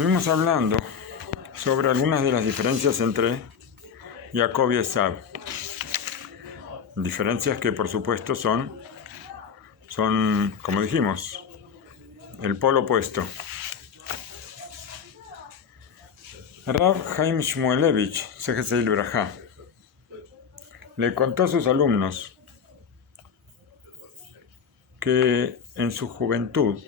Estuvimos hablando sobre algunas de las diferencias entre Jacob y Esaú. Diferencias que por supuesto son, como dijimos, el polo opuesto. Rav Chaim Shmuelevich, Zechezel Brajá, le contó a sus alumnos que en su juventud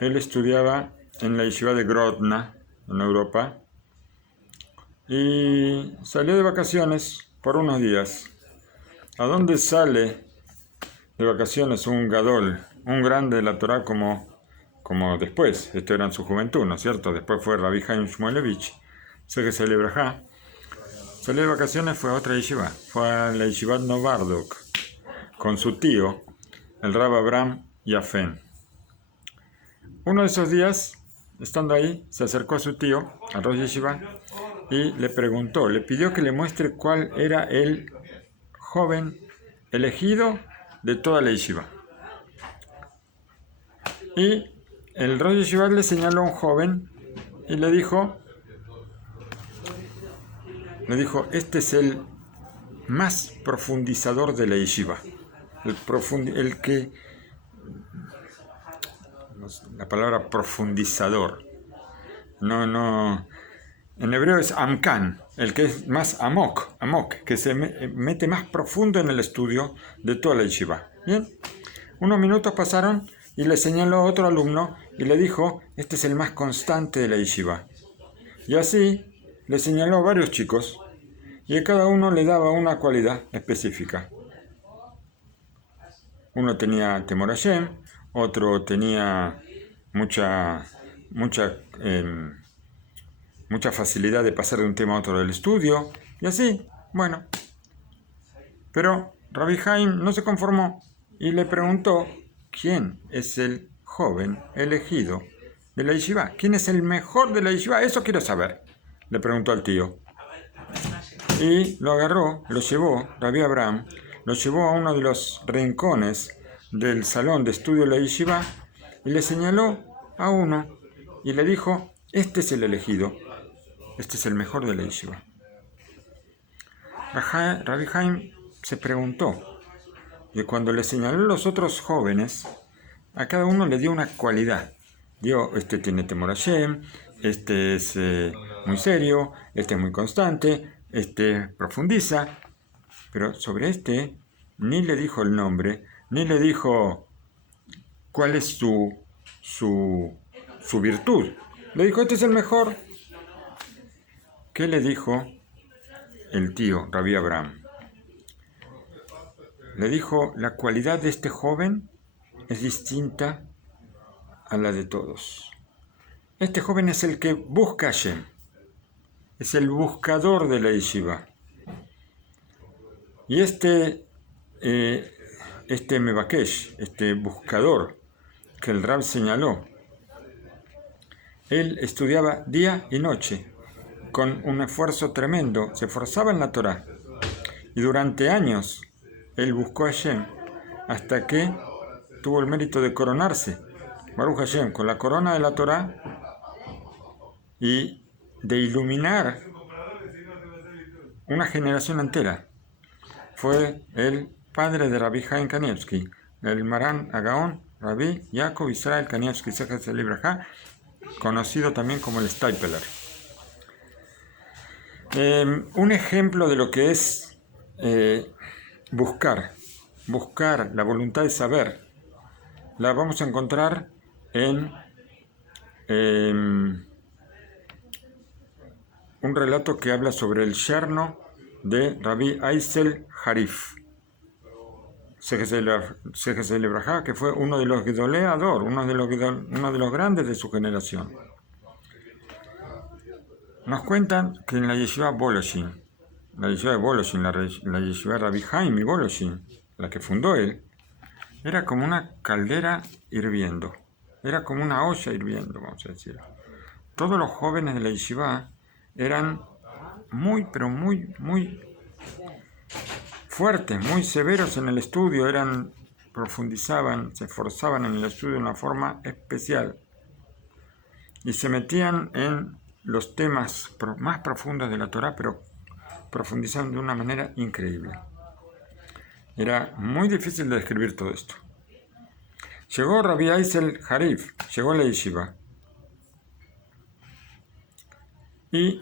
él estudiaba en la yeshiva de Grodno, en Europa, y salió de vacaciones por unos días. ¿A dónde sale de vacaciones un gadol, un grande de la Torá como después? Esto era en su juventud, ¿no es cierto? Después fue Rabbi Chaim Shmuelevich, Zechezel Brajá. Salió de vacaciones, fue a otra yeshiva, fue a la yeshiva Novardok, con su tío, el Rav Abraham Yafen. Uno de esos días, estando ahí, se acercó a su tío, al Rosh Yeshiva, y le preguntó, le pidió que le muestre cuál era el joven elegido de toda la yeshiva. Y el Rosh Yeshiva le señaló a un joven y le dijo, este es el más profundizador de la yeshiva, el que, la palabra profundizador, no, en hebreo es amkan, el que es más amok, que se mete más profundo en el estudio de toda la yeshiva. Bien, unos minutos pasaron y le señaló a otro alumno y le dijo, este es el más constante de la yeshiva. Y así le señaló a varios chicos y a cada uno le daba una cualidad específica. Uno tenía temor a Hashem, otro tenía mucha facilidad de pasar de un tema a otro del estudio, y así, bueno. Pero Rabbi Chaim no se conformó y le preguntó, ¿quién es el joven elegido de la yeshiva? ¿Quién es el mejor de la yeshiva? Eso quiero saber, le preguntó al tío. Y lo agarró, lo llevó, Rabbi Abraham, lo llevó a uno de los rincones del salón de estudio de la yeshiva y le señaló a uno y le dijo, este es el elegido, este es el mejor de la yeshiva. Rabbi Chaim se preguntó, y cuando le señaló a los otros jóvenes, a cada uno le dio una cualidad. Este tiene temor a Hashem, este es muy serio, este es muy constante, este profundiza, pero sobre este ni le dijo el nombre, ni le dijo cuál es su virtud. Le dijo, este es el mejor. ¿Qué le dijo el tío, Rabbi Abraham? Le dijo, la cualidad de este joven es distinta a la de todos. Este joven es el que busca a Hashem, es el buscador de la yeshiva. Y este Mebakesh, este buscador que el Rab señaló, él estudiaba día y noche, con un esfuerzo tremendo, se esforzaba en la Torá. Y durante años él buscó a Hashem, hasta que tuvo el mérito de coronarse, Baruch Hashem, con la corona de la Torá, y de iluminar una generación entera. Fue el padre de Rabbi Chaim Kanievsky, el Marán Agaón, Rabbi Jacob Israel Kanievsky Zechezel Brajá, conocido también como el Stipler. Un ejemplo de lo que es buscar la voluntad de saber, la vamos a encontrar en un relato que habla sobre el yerno de Rabbi Eisel Harif, Zechezel Brajá, que fue uno de los Gedoleador, uno de los grandes de su generación. Nos cuentan que en la yeshiva Boloshin, la yeshiva de Boloshin, la yeshiva Rabbi Chaim y Boloshin, la que fundó él, era como una caldera hirviendo, era como una olla hirviendo, vamos a decir. Todos los jóvenes de la yeshiva eran muy fuertes, muy severos en el estudio, profundizaban, se esforzaban en el estudio de una forma especial. y se metían en los temas más profundos de la Torá, pero profundizaban de una manera increíble. Era muy difícil de describir todo esto. Llegó Rabbi Aisel Harif, llegó a la yeshiva y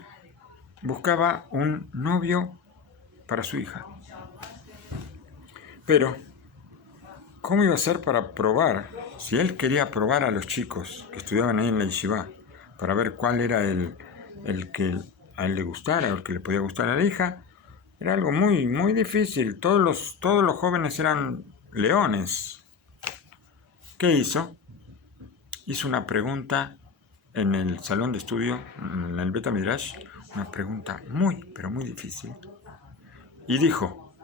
buscaba un novio para su hija. Pero, ¿cómo iba a ser para probar? Si él quería probar a los chicos que estudiaban ahí en la yeshiva, para ver cuál era el que a él le gustara o el que le podía gustar a la hija, era algo muy, muy difícil. Todos los jóvenes eran leones. ¿Qué hizo? Hizo una pregunta en el salón de estudio, en el Bet Midrash, una pregunta muy, pero muy difícil. Y dijo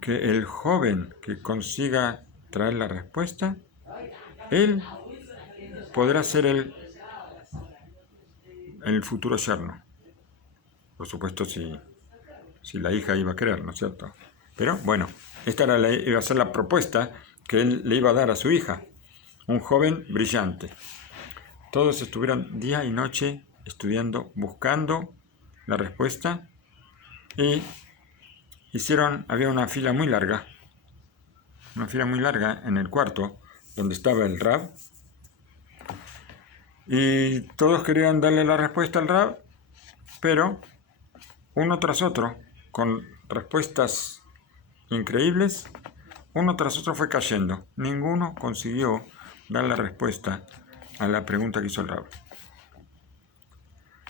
que el joven que consiga traer la respuesta, él podrá ser el futuro yerno. Por supuesto, si la hija iba a querer, ¿no es cierto? Pero bueno, esta iba a ser la propuesta que él le iba a dar a su hija. Un joven brillante. Todos estuvieron día y noche estudiando, buscando la respuesta, y había una fila muy larga en el cuarto donde estaba el Rab, y todos querían darle la respuesta al Rab, pero uno tras otro, con respuestas increíbles, uno tras otro fue cayendo. Ninguno consiguió dar la respuesta a la pregunta que hizo el Rab.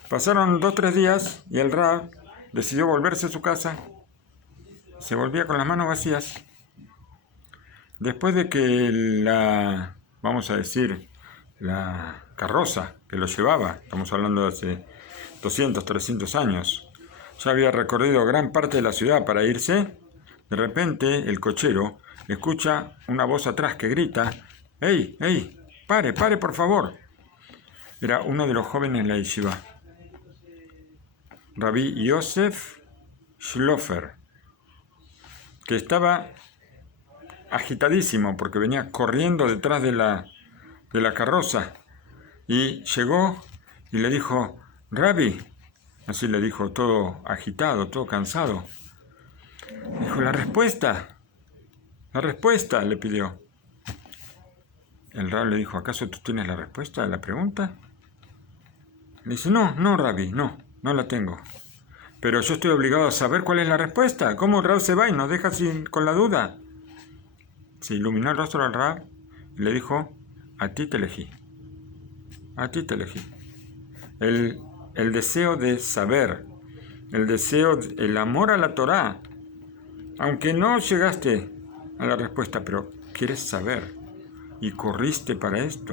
Pasaron 2 o 3 días y el Rab decidió volverse a su casa. Se volvía con las manos vacías. Después de que la carroza que lo llevaba, estamos hablando de hace 200, 300 años, ya había recorrido gran parte de la ciudad para irse, de repente el cochero escucha una voz atrás que grita: ¡Ey, ey! ¡Pare, pare, por favor! Era uno de los jóvenes de la yeshiva, Rabbi Yosef Shlofer, que estaba agitadísimo porque venía corriendo detrás de la carroza, y llegó y le dijo: Rabbi, así le dijo, todo agitado, todo cansado. Dijo: la respuesta, le pidió. El Rabbi le dijo: ¿acaso tú tienes la respuesta a la pregunta? Le dice: no, Rabbi, no la tengo. Pero yo estoy obligado a saber cuál es la respuesta. ¿Cómo el Rab se va y nos deja con la duda? Se iluminó el rostro del Rab y le dijo: a ti te elegí. El deseo de saber, el amor a la Torá, aunque no llegaste a la respuesta, pero quieres saber y corriste para esto.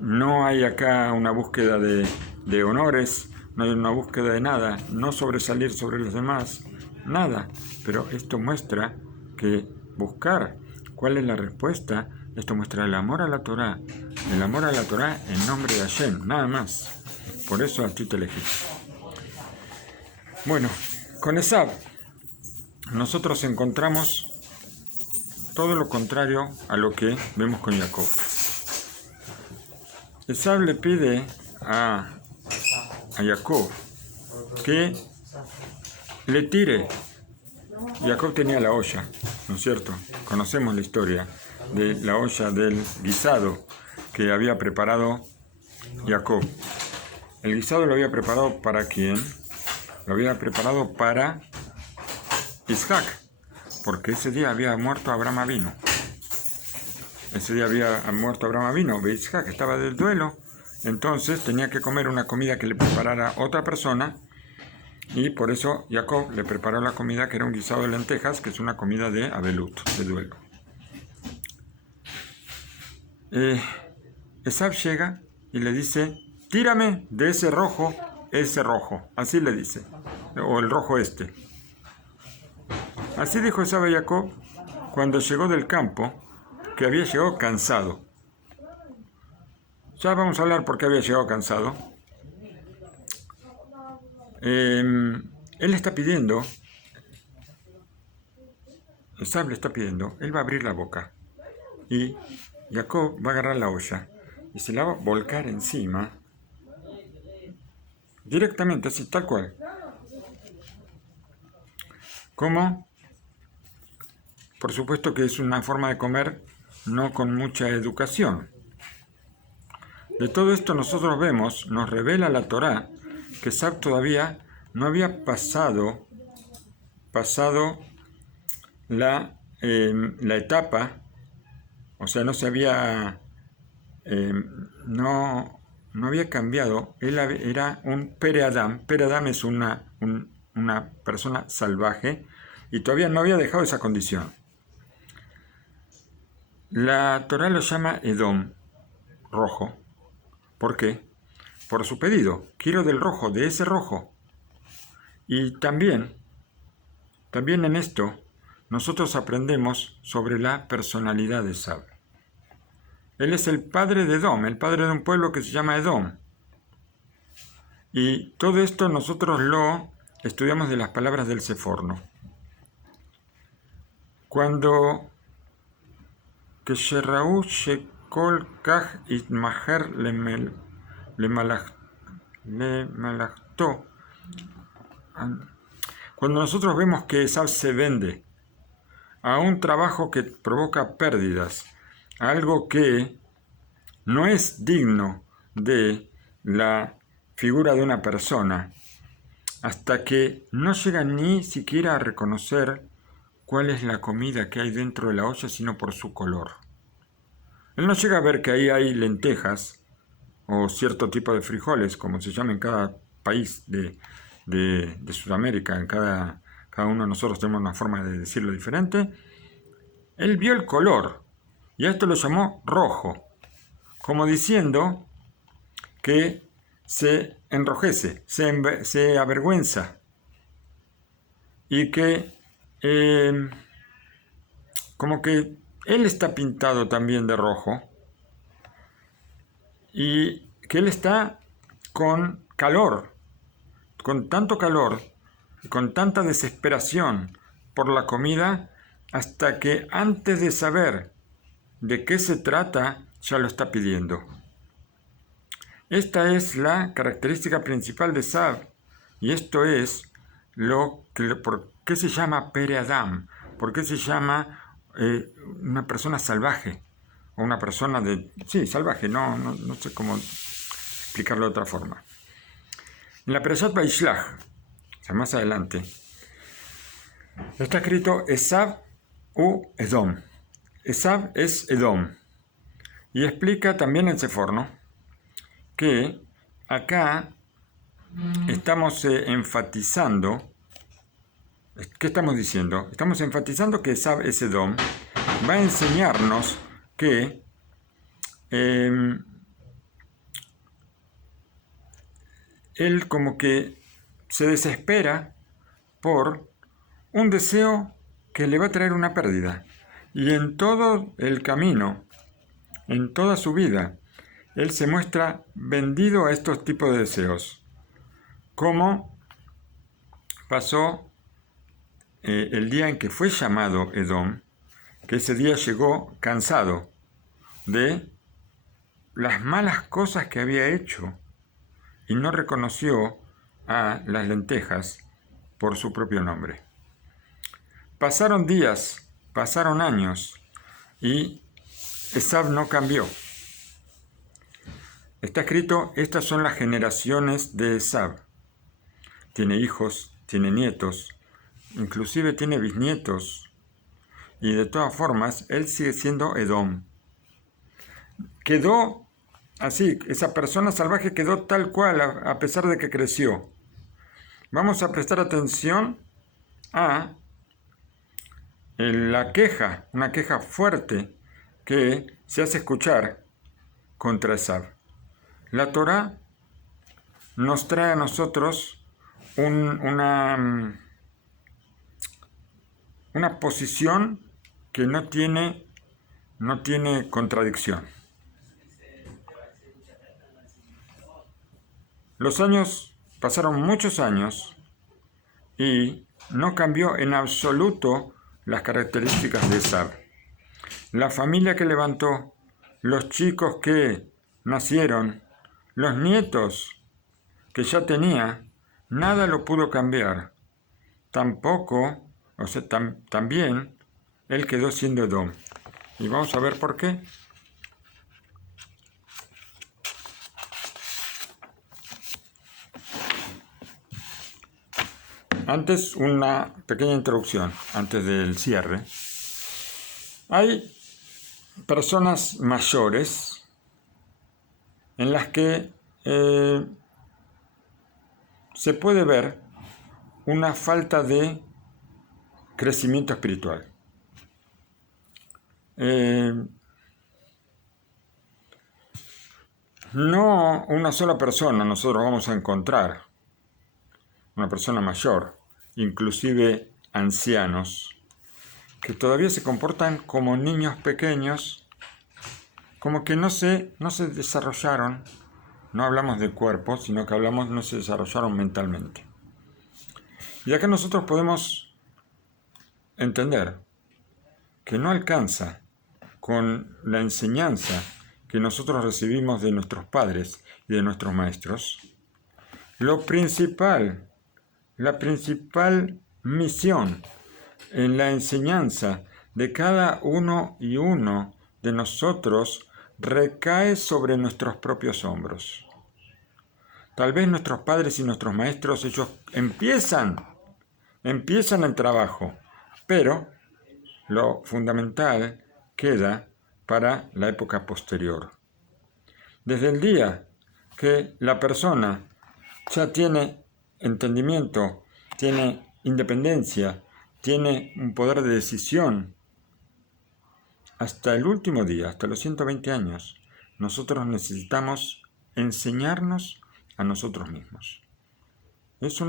No hay acá una búsqueda de honores, no hay una búsqueda de nada, no sobresalir sobre los demás, nada. Pero esto muestra que buscar cuál es la respuesta, esto muestra el amor a la Torá en nombre de Hashem, nada más. Por eso a ti te elegí. Bueno, con Esav nosotros encontramos todo lo contrario a lo que vemos con Jacob. Esav le pide a Jacob que le tire. Jacob tenía la olla, ¿no es cierto? Conocemos la historia de la olla del guisado que había preparado Jacob. El guisado lo había preparado ¿para quién? Lo había preparado para Isaac, porque ese día había muerto Abraham Avinu. Isaac estaba del duelo, entonces tenía que comer una comida que le preparara otra persona, y por eso Jacob le preparó la comida, que era un guisado de lentejas, que es una comida de abelut, de duelo. Esav llega y le dice: tírame de ese rojo, así le dice, o el rojo este. Así dijo Esav a Jacob cuando llegó del campo, que había llegado cansado. Ya vamos a hablar por qué había llegado cansado. Él está pidiendo, Esav le está pidiendo, él va a abrir la boca y Jacob va a agarrar la olla y se la va a volcar encima, directamente, así, tal cual. ¿Cómo? Por supuesto que es una forma de comer no con mucha educación. De todo esto nosotros vemos, nos revela la Torá, que Esab todavía no había pasado la etapa, o sea, no se había, no había cambiado, él era un Pere-Adam. Pere-Adam es una persona salvaje y todavía no había dejado esa condición. La Torá lo llama Edom, rojo. ¿Por qué? Por su pedido. Quiero del rojo, de ese rojo. Y también en esto, nosotros aprendemos sobre la personalidad de Esab. Él es el padre de Edom, el padre de un pueblo que se llama Edom. Y todo esto nosotros lo estudiamos de las palabras del Seforno. Cuando Kesherau Shekol Kaj Itmaher Lemalachto, cuando nosotros vemos que Esab se vende a un trabajo que provoca pérdidas, a algo que no es digno de la figura de una persona, hasta que no llega ni siquiera a reconocer cuál es la comida que hay dentro de la olla, sino por su color. Él no llega a ver que ahí hay lentejas o cierto tipo de frijoles, como se llama en cada país de Sudamérica. En cada uno de nosotros tenemos una forma de decirlo diferente. Él vio el color y a esto lo llamó rojo, como diciendo que se enrojece, se avergüenza y que como que él está pintado también de rojo y que él está con calor, con tanto calor, con tanta desesperación por la comida, hasta que antes de saber de qué se trata, ya lo está pidiendo. Esta es la característica principal de Esab, y esto es por qué se llama Pere-Adam, por qué se llama una persona salvaje, o una persona salvaje, no sé cómo explicarlo de otra forma. En la Perashat Vaishlach, o sea, más adelante, está escrito Esab u Edom. Esab es Edom. Y explica también el Seforno que acá estamos enfatizando. ¿Qué estamos diciendo? Estamos enfatizando que Esab es Edom. Va a enseñarnos que él como que se desespera por un deseo que le va a traer una pérdida. Y en todo el camino, en toda su vida, él se muestra vendido a estos tipos de deseos. Como pasó el día en que fue llamado Edom, que ese día llegó cansado de las malas cosas que había hecho y no reconoció a las lentejas por su propio nombre. Pasaron días, pasaron años y Esab no cambió. Está escrito, estas son las generaciones de Esab. Tiene hijos, tiene nietos, inclusive tiene bisnietos. Y de todas formas, él sigue siendo Edom. Quedó así, esa persona salvaje quedó tal cual a pesar de que creció. Vamos a prestar atención a la queja, una queja fuerte que se hace escuchar contra Esab. La Torá nos trae a nosotros una posición que no tiene contradicción. Los años, pasaron muchos años y no cambió en absoluto las características de Esab. La familia que levantó, los chicos que nacieron, los nietos que ya tenía, nada lo pudo cambiar. Tampoco, también, él quedó siendo Edom. Y vamos a ver por qué. Antes, una pequeña introducción, antes del cierre. Hay personas mayores en las que se puede ver una falta de crecimiento espiritual. No una sola persona nosotros vamos a encontrar, una persona mayor, inclusive ancianos, que todavía se comportan como niños pequeños, como que no se desarrollaron. No hablamos de cuerpo, sino que no se desarrollaron mentalmente. Y acá nosotros podemos entender que no alcanza con la enseñanza que nosotros recibimos de nuestros padres y de nuestros maestros. La principal misión en la enseñanza de cada uno y uno de nosotros recae sobre nuestros propios hombros. Tal vez nuestros padres y nuestros maestros, ellos empiezan el trabajo, pero lo fundamental queda para la época posterior. Desde el día que la persona ya tiene entendimiento, tiene independencia, tiene un poder de decisión, hasta el último día, hasta los 120 años, nosotros necesitamos enseñarnos a nosotros mismos. Es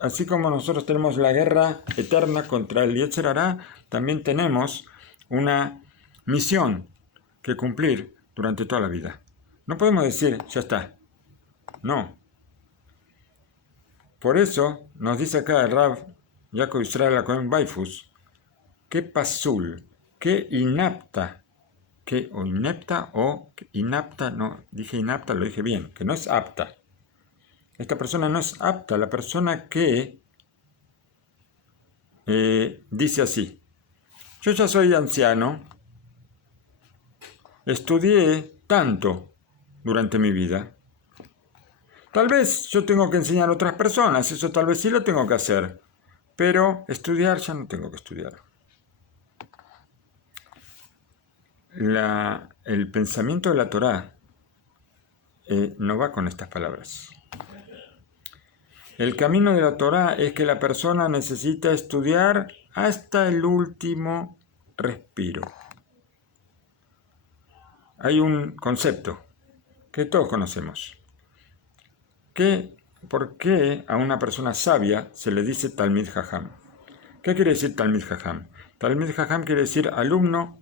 así como nosotros tenemos la guerra eterna contra el Yetzer Hará, también tenemos una misión que cumplir durante toda la vida. No podemos decir, ya está. No. Por eso nos dice acá el Rav Jacob Israel HaKohen Baifus, qué pasul, qué inapta, o inapta, no, dije inapta, lo dije bien, que no es apta. Esta persona no es apta, la persona que dice así, yo ya soy anciano, estudié tanto durante mi vida, tal vez yo tengo que enseñar a otras personas, eso tal vez sí lo tengo que hacer, pero estudiar ya no tengo que estudiar. El pensamiento de la Torá no va con estas palabras. El camino de la Torá es que la persona necesita estudiar hasta el último respiro. Hay un concepto que todos conocemos. ¿Por qué a una persona sabia se le dice Talmid Jajam? ¿Qué quiere decir Talmid Jajam? Talmid Jajam quiere decir alumno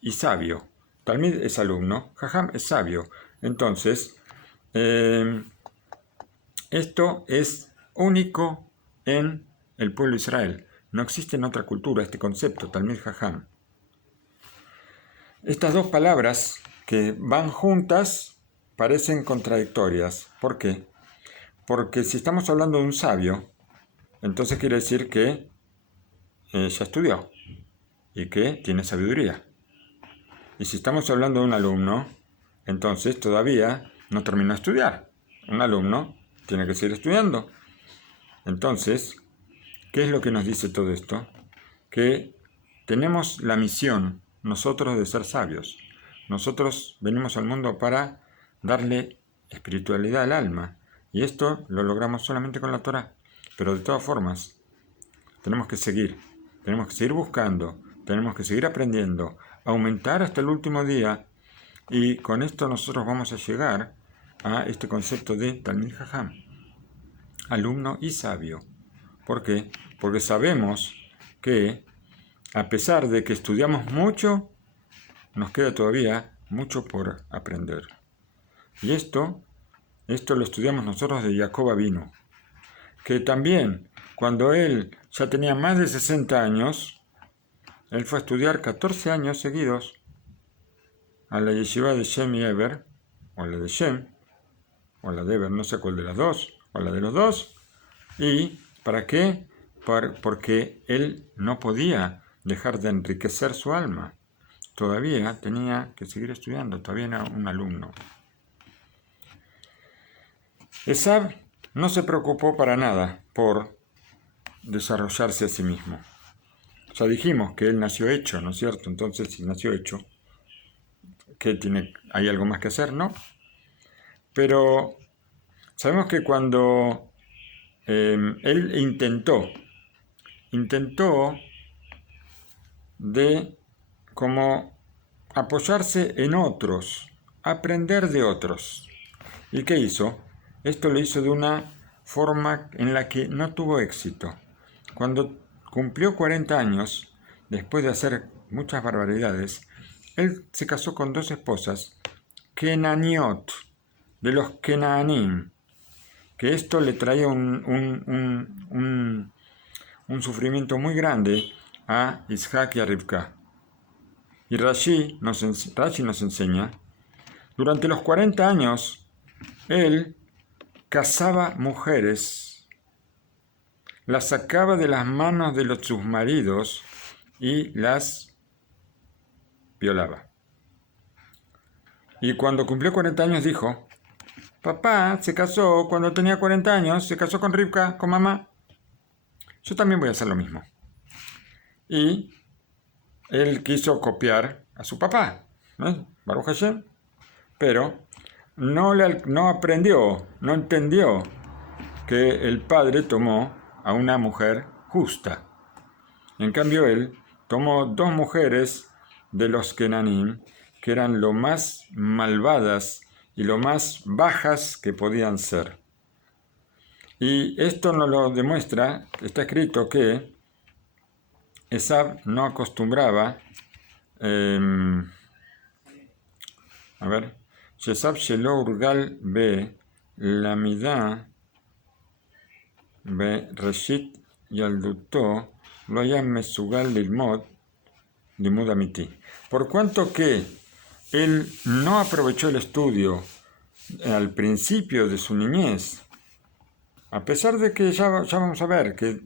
y sabio. Talmid es alumno, Jajam es sabio. Entonces, esto es único en el pueblo de Israel. No existe en otra cultura este concepto, Talmid Jajam. Estas dos palabras que van juntas parecen contradictorias. ¿Por qué? Porque si estamos hablando de un sabio, entonces quiere decir que ya estudió y que tiene sabiduría. Y si estamos hablando de un alumno, entonces todavía no terminó de estudiar. Un alumno tiene que seguir estudiando. Entonces, ¿qué es lo que nos dice todo esto? Que tenemos la misión nosotros de ser sabios. Nosotros venimos al mundo para darle espiritualidad al alma. Y esto lo logramos solamente con la Torá. Pero de todas formas, tenemos que seguir buscando, tenemos que seguir aprendiendo, aumentar hasta el último día. Y con esto nosotros vamos a llegar a este concepto de Talmid Jajam, alumno y sabio. ¿Por qué? Porque sabemos que a pesar de que estudiamos mucho, nos queda todavía mucho por aprender. Y esto lo estudiamos nosotros de Jacob Avinu, que también cuando él ya tenía más de 60 años, él fue a estudiar 14 años seguidos. a la yeshiva de Shem y Eber, o a la de Shem, o a la de Eber, no sé cuál de las dos, o a la de los dos. ¿Y para qué? Porque él no podía dejar de enriquecer su alma. Todavía tenía que seguir estudiando, todavía era un alumno. Esav no se preocupó para nada por desarrollarse a sí mismo. Ya dijimos que él nació hecho, ¿no es cierto? Entonces, si nació hecho, ¿hay algo más que hacer? No. Pero sabemos que cuando él intentó de como apoyarse en otros, aprender de otros. ¿Y qué hizo? Esto lo hizo de una forma en la que no tuvo éxito. Cuando cumplió 40 años, después de hacer muchas barbaridades, él se casó con 2 esposas, Kenaniot, de los Kenaanim, que esto le traía un sufrimiento muy grande a Isaac y a Rivka. Y Rashi nos enseña, durante los 40 años, él casaba mujeres, las sacaba de las manos de sus maridos y las violaba. Y cuando cumplió 40 años dijo, papá se casó cuando tenía 40 años, se casó con Rivka, con mamá. Yo también voy a hacer lo mismo. Y él quiso copiar a su papá, Baruch Hashem, pero no aprendió, no entendió que el padre tomó a una mujer justa. En cambio él tomó 2 mujeres de los Kenanim, que eran lo más malvadas y lo más bajas que podían ser. Y esto nos lo demuestra, está escrito que Esav no acostumbraba, Esav shelo urgal be lamida be reshit yalduto lo haya mesugal lilmod limud amiti. Por cuanto que él no aprovechó el estudio al principio de su niñez, a pesar de que ya vamos a ver que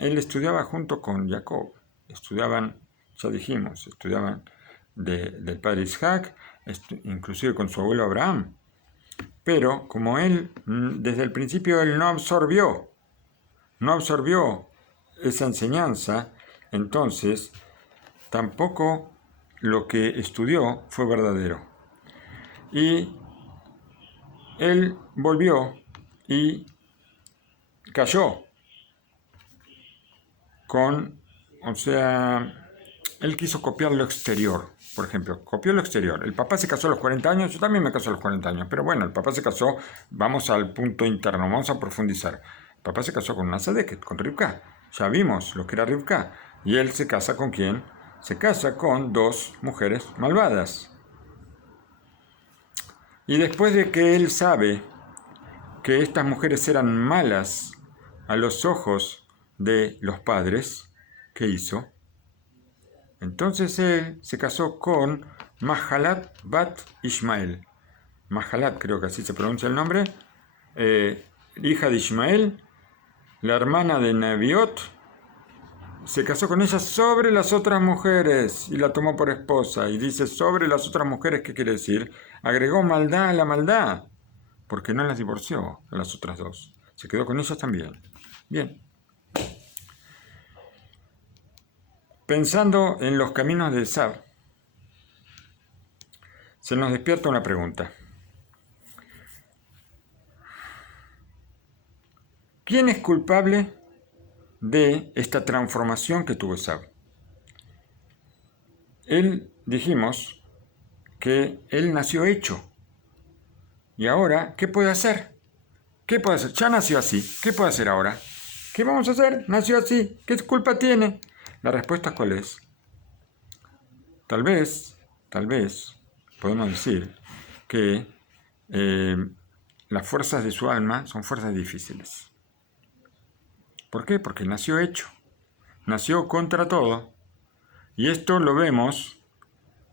él estudiaba junto con Jacob, estudiaban del padre Isaac, inclusive con su abuelo Abraham, pero como él, desde el principio él no absorbió esa enseñanza, entonces tampoco lo que estudió fue verdadero. Y él volvió y cayó él quiso copiar lo exterior, por ejemplo, copió lo exterior. El papá se casó a los 40 años, yo también me casé a los 40 años, pero bueno, el papá se casó, vamos al punto interno, vamos a profundizar. El papá se casó con una Sadeket, con Rivka, ya vimos lo que era Rivka, y él se casa ¿con quién? Se casa con 2 mujeres malvadas. Y después de que él sabe que estas mujeres eran malas a los ojos de los padres, ¿qué hizo? Entonces él se casó con Mahalat Bat Ishmael. Mahalat, creo que así se pronuncia el nombre, hija de Ishmael, la hermana de Neviot, se casó con ella sobre las otras mujeres y la tomó por esposa. Y dice sobre las otras mujeres, ¿qué quiere decir? Agregó maldad a la maldad, porque no las divorció a las otras 2. Se quedó con ellas también. Bien. Pensando en los caminos de Esav, se nos despierta una pregunta. ¿Quién es culpable de esta transformación que tuvo Esav? Dijimos que él nació hecho. Y ahora, ¿qué puede hacer? ¿Qué puede hacer? Ya nació así. ¿Qué puede hacer ahora? ¿Qué vamos a hacer? Nació así. ¿Qué culpa tiene? La respuesta, ¿cuál es? Tal vez, podemos decir que las fuerzas de su alma son fuerzas difíciles. ¿Por qué? Porque nació hecho. Nació contra todo. Y esto lo vemos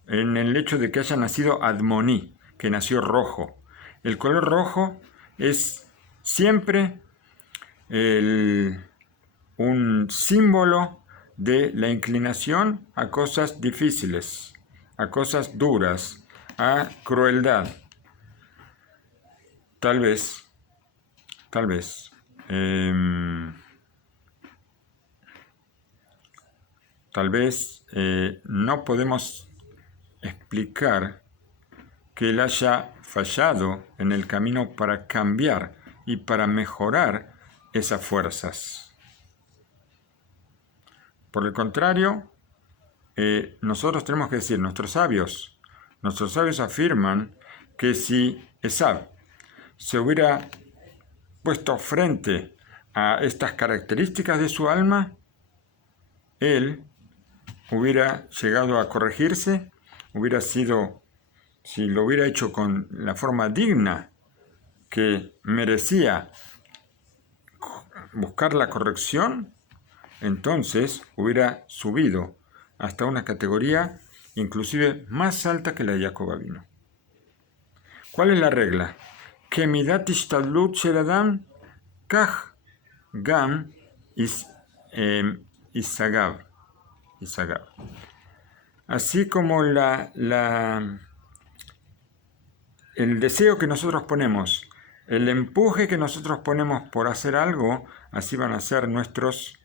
en el hecho de que haya nacido Admoní, que nació rojo. El color rojo es siempre un símbolo de la inclinación a cosas difíciles, a cosas duras, a crueldad. Tal vez, no podemos explicar que él haya fallado en el camino para cambiar y para mejorar esas fuerzas. Por el contrario, nosotros tenemos que decir, nuestros sabios afirman que si Esav se hubiera puesto frente a estas características de su alma, él hubiera llegado a corregirse, hubiera sido, si lo hubiera hecho con la forma digna que merecía buscar la corrección, entonces hubiera subido hasta una categoría inclusive más alta que la de Jacob Avinu. ¿Cuál es la regla? Que midat ishtadlut shel adam kach gam isagav. Así como el deseo que nosotros ponemos, el empuje que nosotros ponemos por hacer algo, así van a ser los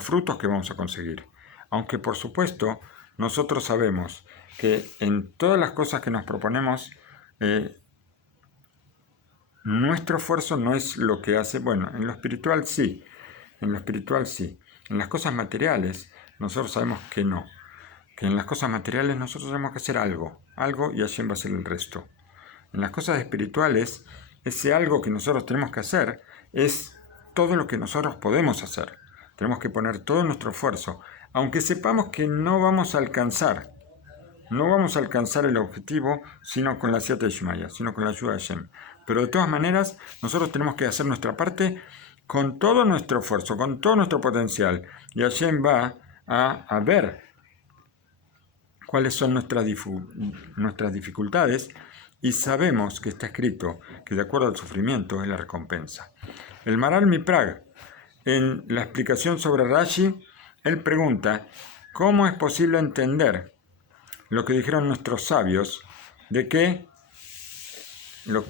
frutos que vamos a conseguir. Aunque por supuesto nosotros sabemos que en todas las cosas que nos proponemos, nuestro esfuerzo no es lo que hace, bueno, en lo espiritual sí, en las cosas materiales nosotros sabemos que no, que en las cosas materiales nosotros tenemos que hacer algo y Hashem va a hacer el resto. En las cosas espirituales, ese algo que nosotros tenemos que hacer es todo lo que nosotros podemos hacer. Tenemos que poner todo nuestro esfuerzo, aunque sepamos que no vamos a alcanzar el objetivo, sino con la Siyata Ishmaya, sino con la ayuda de Hashem. Pero de todas maneras, nosotros tenemos que hacer nuestra parte con todo nuestro esfuerzo, con todo nuestro potencial. Y Hashem va a ver cuáles son nuestras dificultades, y sabemos que está escrito que de acuerdo al sufrimiento es la recompensa. El Maharal Miprag, en la explicación sobre Rashi, él pregunta, ¿cómo es posible entender lo que dijeron nuestros sabios de que,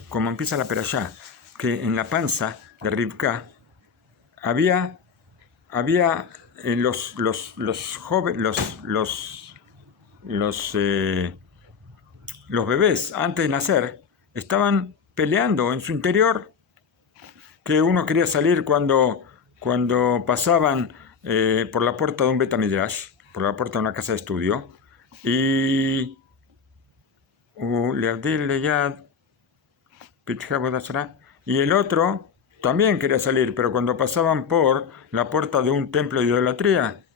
como empieza la perashá, que en la panza de Rivka había los bebés antes de nacer estaban peleando en su interior, que uno quería salir cuando pasaban por la puerta de un Bet Midrash, por la puerta de una casa de estudio, y el otro también quería salir, pero cuando pasaban por la puerta de un templo de idolatría,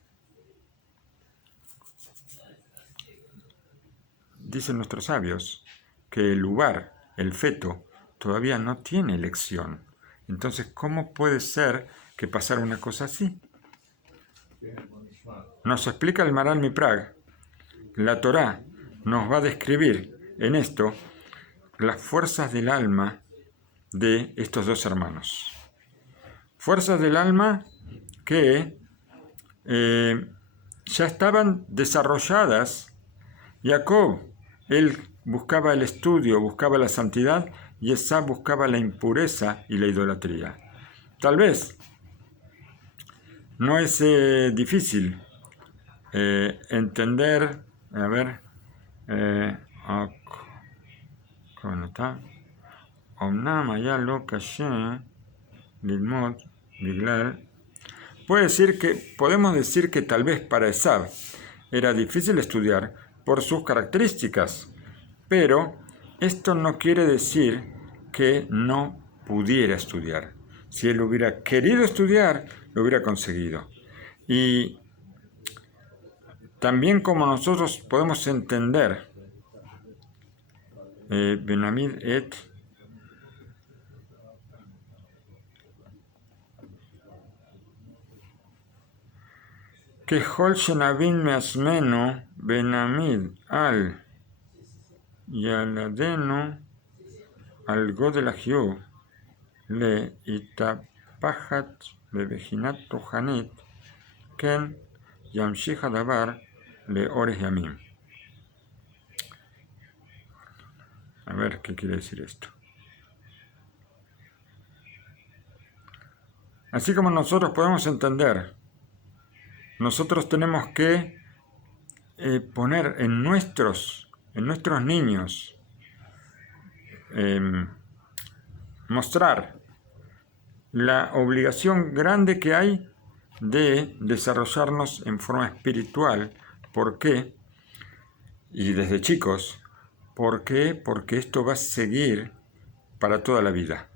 dicen nuestros sabios que el ubar, el feto, todavía no tiene elección. Entonces, ¿cómo puede ser que pasara una cosa así? Nos explica el Maharal Miprag. La Torá nos va a describir en esto las fuerzas del alma de estos dos hermanos. Fuerzas del alma que ya estaban desarrolladas. Jacob, él buscaba el estudio, buscaba la santidad, y Esav buscaba la impureza y la idolatría. Tal vez no es difícil entender, ¿cómo está? Podemos decir que tal vez para Esav era difícil estudiar por sus características, pero esto no quiere decir que no pudiera estudiar. Si él hubiera querido estudiar, lo hubiera conseguido. Y también como nosotros podemos entender Benamid et que Hol Shenavin Measmeno Benamid al Yaladenu al Godelahiu le itapachat bebejinat tohanit ken yamshich hadavar le ores yamim. A ver qué quiere decir esto. Así como nosotros podemos entender, nosotros tenemos que poner en nuestros niños, mostrar la obligación grande que hay de desarrollarnos en forma espiritual. ¿Por qué? Y desde chicos. ¿Por qué? Porque esto va a seguir para toda la vida.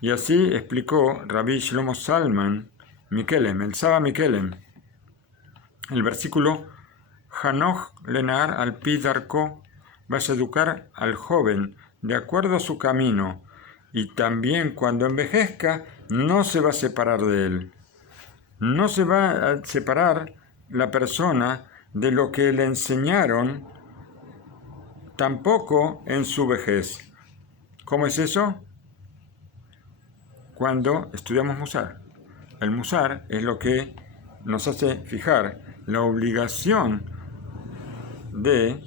Y así explicó Rabbi Shlomo Zalman Mikelem, el Saba Mikelem, el versículo Hanoch lenar al pi darko, vas a educar al joven de acuerdo a su camino, y también cuando envejezca no se va a separar de él. No se va a separar la persona de lo que le enseñaron tampoco en su vejez. ¿Cómo es eso? Cuando estudiamos Musar. El Musar es lo que nos hace fijar la obligación de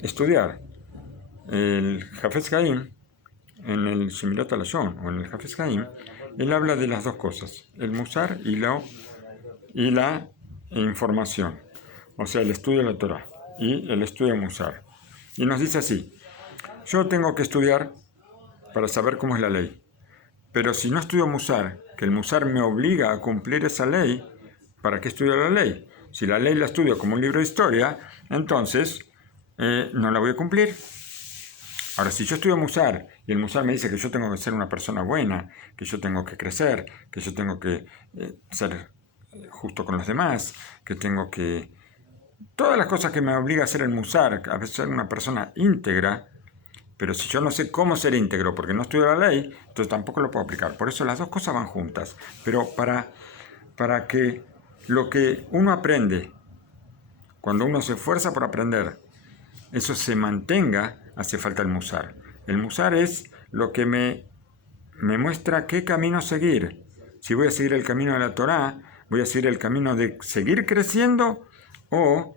estudiar. El Hafez Haim, en el Shemirat Halashon o en el Hafez Haim, él habla de las dos cosas, el Musar y la información, o sea, el estudio de la Torah y el estudio de Musar. Y nos dice así: yo tengo que estudiar para saber cómo es la ley. Pero si no estudio Musar, que el Musar me obliga a cumplir esa ley, ¿para qué estudio la ley? Si la ley la estudio como un libro de historia, entonces no la voy a cumplir. Ahora, si yo estudio Musar y el Musar me dice que yo tengo que ser una persona buena, que yo tengo que crecer, que yo tengo que ser justo con los demás, que tengo que... todas las cosas que me obliga a hacer el Musar, a ser una persona íntegra. Pero si yo no sé cómo ser íntegro porque no estudio la ley, entonces tampoco lo puedo aplicar. Por eso las dos cosas van juntas. Pero para que lo que uno aprende, cuando uno se esfuerza por aprender, eso se mantenga, hace falta el Musar. El Musar es lo que me muestra qué camino seguir. Si voy a seguir el camino de la Torá, voy a seguir el camino de seguir creciendo, o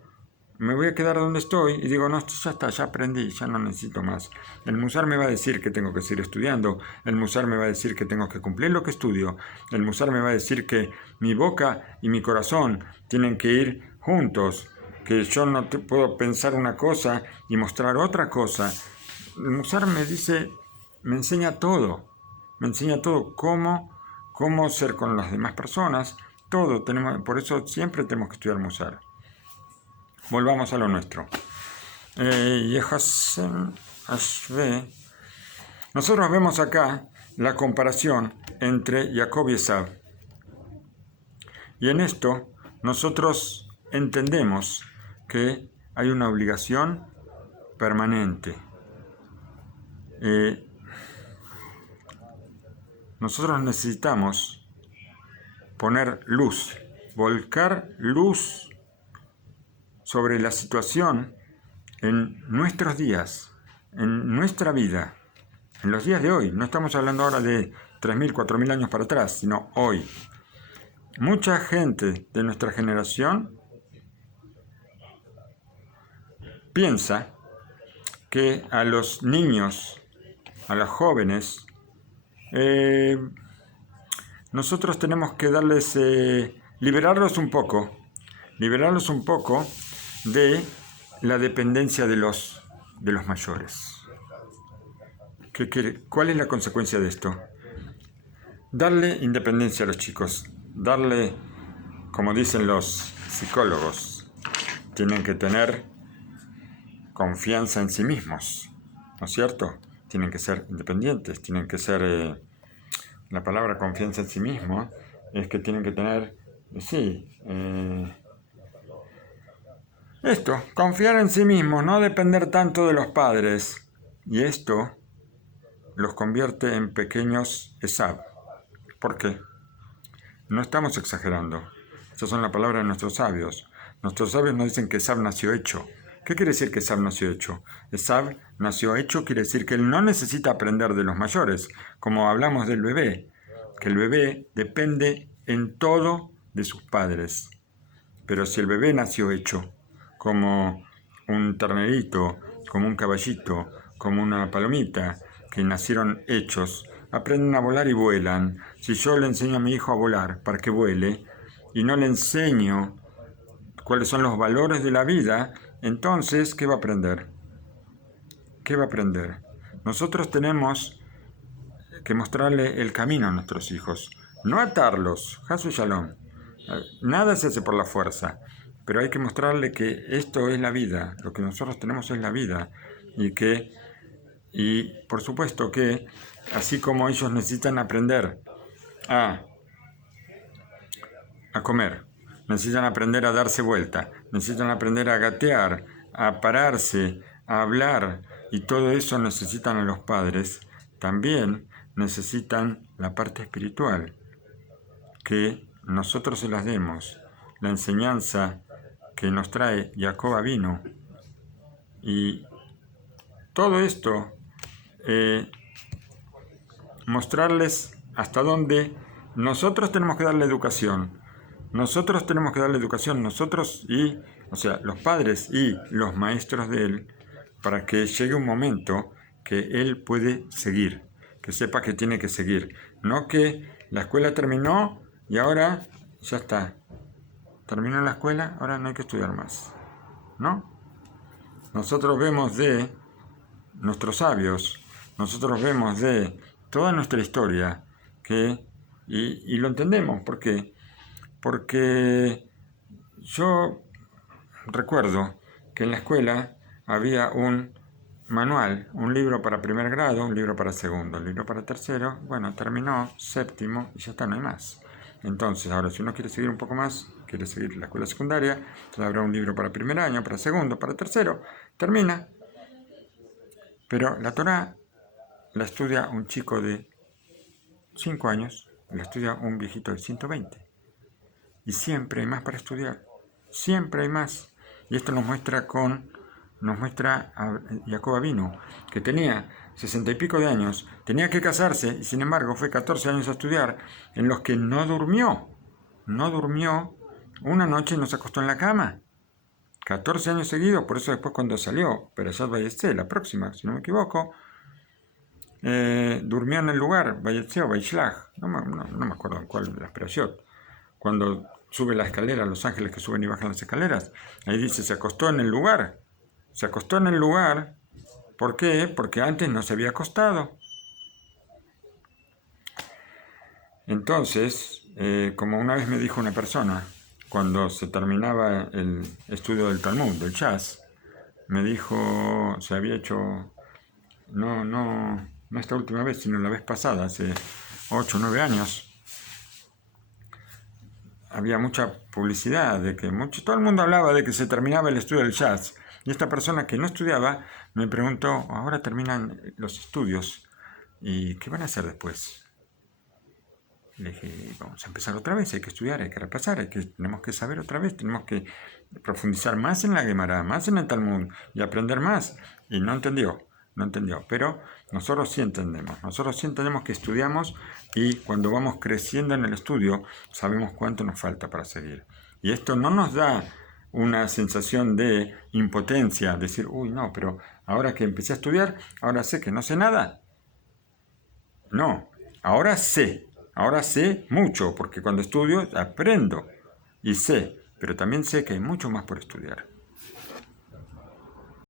me voy a quedar donde estoy y digo, no, esto ya está, ya aprendí, ya no necesito más. El Musar me va a decir que tengo que seguir estudiando, el Musar me va a decir que tengo que cumplir lo que estudio, el Musar me va a decir que mi boca y mi corazón tienen que ir juntos, que yo no puedo pensar una cosa y mostrar otra cosa. El Musar me dice, me enseña todo cómo ser con las demás personas, todo. Por eso siempre tenemos que estudiar Musar. Volvamos a lo nuestro. Nosotros vemos acá la comparación entre Jacob y Esav. Y en esto nosotros entendemos que hay una obligación permanente. Nosotros necesitamos poner luz, volcar luz sobre la situación en nuestros días, en nuestra vida, en los días de hoy. No estamos hablando ahora de 3.000, 4.000 años para atrás, sino hoy. Mucha gente de nuestra generación piensa que a los niños, a los jóvenes, nosotros tenemos que darles, liberarlos un poco de la dependencia de los mayores. ¿Cuál es la consecuencia de esto? Darle independencia a los chicos, darle, como dicen los psicólogos, tienen que tener confianza en sí mismos, ¿no es cierto? Tienen que ser independientes, tienen que ser, la palabra confianza en sí mismo es que tienen que tener, esto, confiar en sí mismos, no depender tanto de los padres. Y esto los convierte en pequeños Esav. ¿Por qué? No estamos exagerando. Estas son las palabras de nuestros sabios. Nuestros sabios nos dicen que Esav nació hecho. ¿Qué quiere decir que Esav nació hecho? Esav nació hecho quiere decir que él no necesita aprender de los mayores, como hablamos del bebé, que el bebé depende en todo de sus padres. Pero si el bebé nació hecho, como un ternerito, como un caballito, como una palomita, que nacieron hechos, aprenden a volar y vuelan. Si yo le enseño a mi hijo a volar para que vuele, y no le enseño cuáles son los valores de la vida, entonces, ¿qué va a aprender? ¿Qué va a aprender? Nosotros tenemos que mostrarle el camino a nuestros hijos, no atarlos, Hasu Shalom. Nada se hace por la fuerza, pero hay que mostrarle que esto es la vida, lo que nosotros tenemos es la vida, y por supuesto que, así como ellos necesitan aprender a comer, necesitan aprender a darse vuelta, necesitan aprender a gatear, a pararse, a hablar, y todo eso necesitan a los padres, también necesitan la parte espiritual, que nosotros se las demos, la enseñanza que nos trae Jacob vino, y todo esto, mostrarles hasta dónde nosotros tenemos que darle educación. Nosotros tenemos que darle educación, nosotros o sea, los padres y los maestros de él, para que llegue un momento que él puede seguir, que sepa que tiene que seguir. No que la escuela terminó y ahora ya está. Terminó la escuela, ahora no hay que estudiar más. ¿No? Nosotros vemos de nuestros sabios, nosotros vemos de toda nuestra historia, y lo entendemos, ¿por qué? Porque yo recuerdo que en la escuela había un manual, un libro para primer grado, un libro para segundo, un libro para tercero, bueno, terminó séptimo y ya está, no hay más. Entonces, ahora si uno quiere seguir un poco más, quiere seguir la escuela secundaria, entonces habrá un libro para primer año, para segundo, para tercero, termina. Pero la Torá la estudia un chico de 5 años, la estudia un viejito de 120. Y siempre hay más para estudiar, siempre hay más. Y esto nos muestra a Jacob vino, que tenía 60 y pico de años, tenía que casarse, y sin embargo fue 14 años a estudiar, en los que no durmió, una noche no se acostó en la cama. 14 años seguidos, por eso después cuando salió Perashat Vayetze, la próxima, si no me equivoco, durmió en el lugar, Vayetze o Vaishlach, no me acuerdo en cuál de las Perashot, cuando sube la escalera, los ángeles que suben y bajan las escaleras, ahí dice, se acostó en el lugar, ¿por qué? Porque antes no se había acostado. Entonces, como una vez me dijo una persona, cuando se terminaba el estudio del Talmud, del Shas, me dijo, se había hecho, no esta última vez, sino la vez pasada, hace 8 o 9 años, había mucha publicidad, de que todo el mundo hablaba de que se terminaba el estudio del Shas, y esta persona que no estudiaba me preguntó, ahora terminan los estudios, ¿y qué van a hacer después? Le dije, vamos a empezar otra vez, hay que estudiar, hay que repasar, tenemos que saber otra vez, tenemos que profundizar más en la Gemara, más en el Talmud y aprender más. Y no entendió, pero nosotros sí entendemos que estudiamos, y cuando vamos creciendo en el estudio sabemos cuánto nos falta para seguir. Y esto no nos da una sensación de impotencia, decir, uy, no, pero ahora que empecé a estudiar, ahora sé que no sé nada. No, ahora sé mucho, porque cuando estudio aprendo y sé, pero también sé que hay mucho más por estudiar.